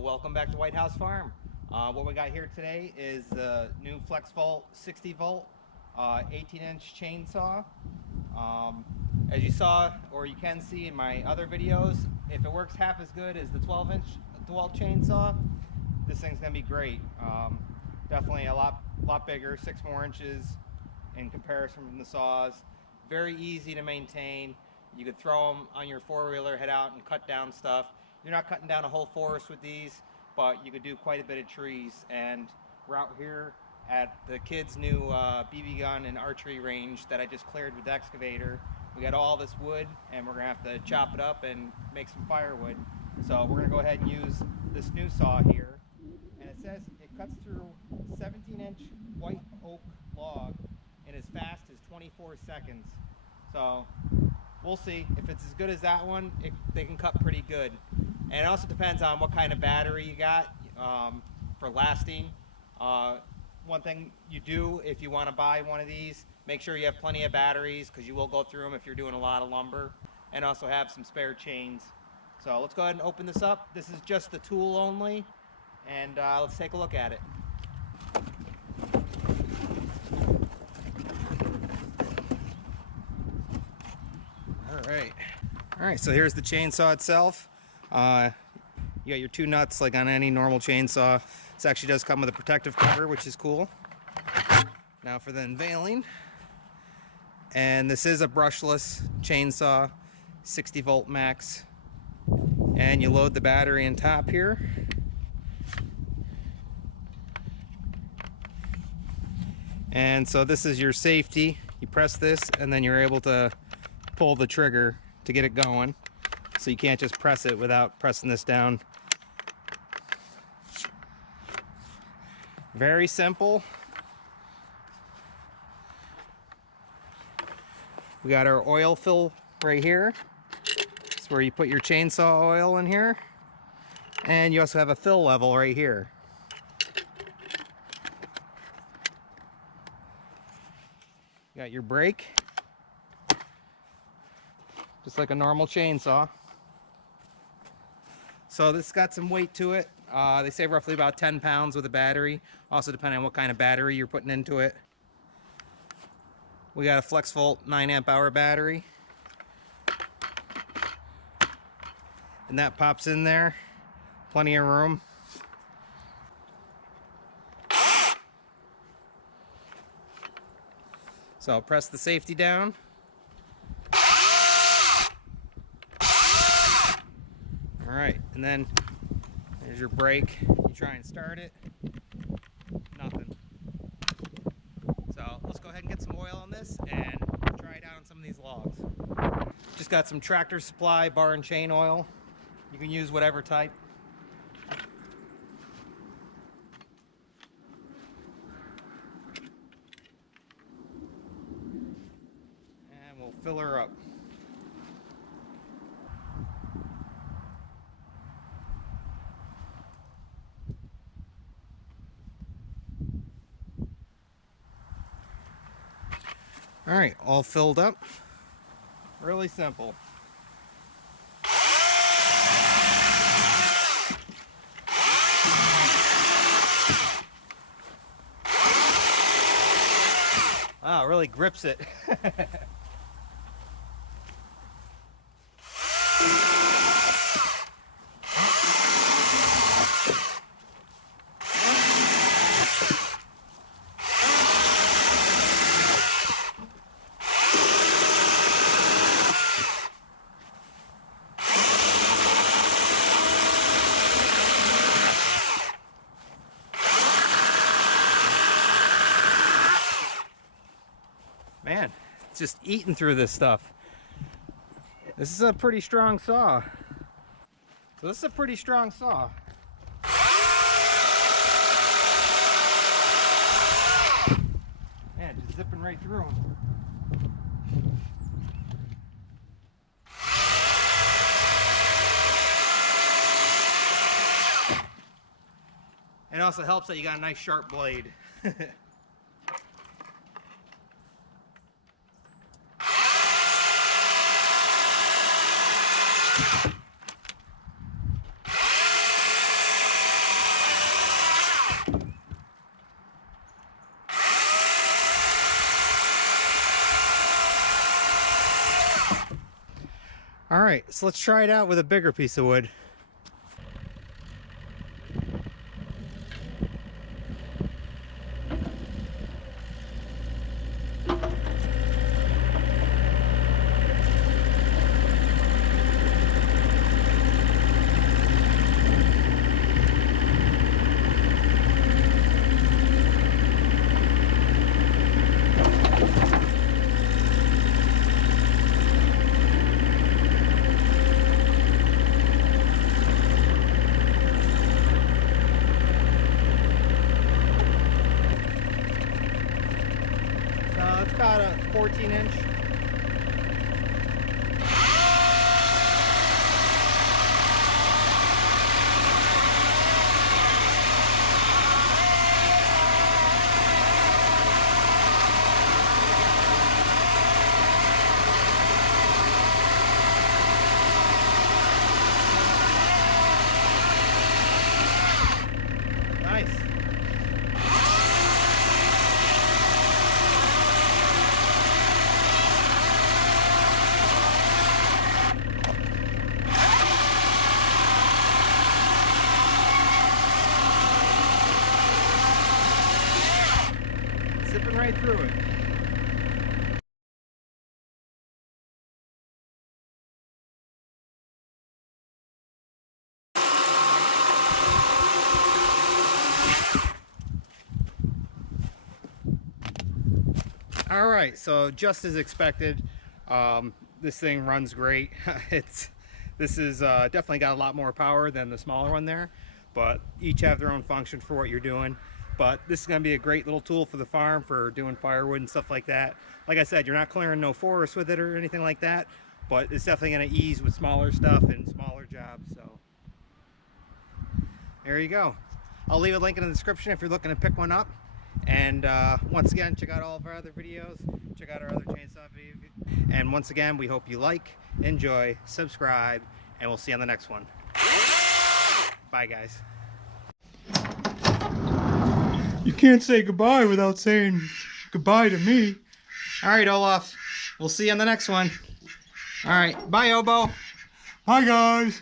welcome back to White House Farm. What we got here today is the new Flexvolt 60 volt 18-inch chainsaw. As you saw, or you can see in my other videos, if it works half as good as the 12-inch Dewalt chainsaw, this thing's gonna be great. Definitely a lot bigger, 6 more inches in comparison from the saws. Very easy to maintain. You could throw them on your four-wheeler, head out and cut down stuff. You're not cutting down a whole forest with these, but you could do quite a bit of trees. And we're out here at the kids' new BB gun and archery range that I just cleared with the excavator. We got all this wood, and we're gonna have to chop it up and make some firewood. So we're gonna go ahead and use this new saw here. And it says it cuts through 17-inch white oak log in as fast as 24 seconds. So we'll see. If it's as good as that one, they can cut pretty good. And it also depends on what kind of battery you got for lasting. One thing you do if you want to buy one of these, make sure you have plenty of batteries, because you will go through them if you're doing a lot of lumber, and also have some spare chains. So let's go ahead and open this up. This is just the tool only, and let's take a look at it. All right, so here's the chainsaw itself. You got your 2 nuts like on any normal chainsaw. This actually does come with a protective cover, which is cool. Now for the unveiling. And this is a brushless chainsaw, 60 volt max. And you load the battery in top here. And so this is your safety. You press this and then you're able to pull the trigger to get it going. So you can't just press it without pressing this down. Very simple. We got our oil fill right here. It's where you put your chainsaw oil in here. And you also have a fill level right here. You got your brake. Just like a normal chainsaw. So this got some weight to it. They say roughly about 10 pounds with a battery. Also depending on what kind of battery you're putting into it. We got a Flexvolt 9 amp hour battery. And that pops in there. Plenty of room. So I'll press the safety down. Alright, and then there's your brake. You try and start it. Nothing. So let's go ahead and get some oil on this and try it out on some of these logs. Just got some Tractor Supply bar and chain oil. You can use whatever type. And we'll fill her up. All right, all filled up. Really simple. Wow, it really grips it. Man, it's just eating through this stuff. This is a pretty strong saw. So this is a pretty strong saw. Man, just zipping right through them. And it also helps that you got a nice sharp blade. All right, so let's try it out with a bigger piece of wood. It's about a 14-inch. Nice. Zipping right through it. All right, so just as expected, this thing runs great. This is definitely got a lot more power than the smaller one there, but each have their own function for what you're doing. But this is going to be a great little tool for the farm for doing firewood and stuff like that. Like I said, you're not clearing no forest with it or anything like that, but it's definitely going to ease with smaller stuff and smaller jobs. So there you go. I'll leave a link in the description if you're looking to pick one up. And once again, check out all of our other videos, check out our other chainsaw videos. And once again, we hope you like, enjoy, subscribe, and we'll see you on the next one. Bye, guys. You can't say goodbye without saying goodbye to me. All right, Olaf. We'll see you on the next one. All right. Bye, Obo. Hi, guys.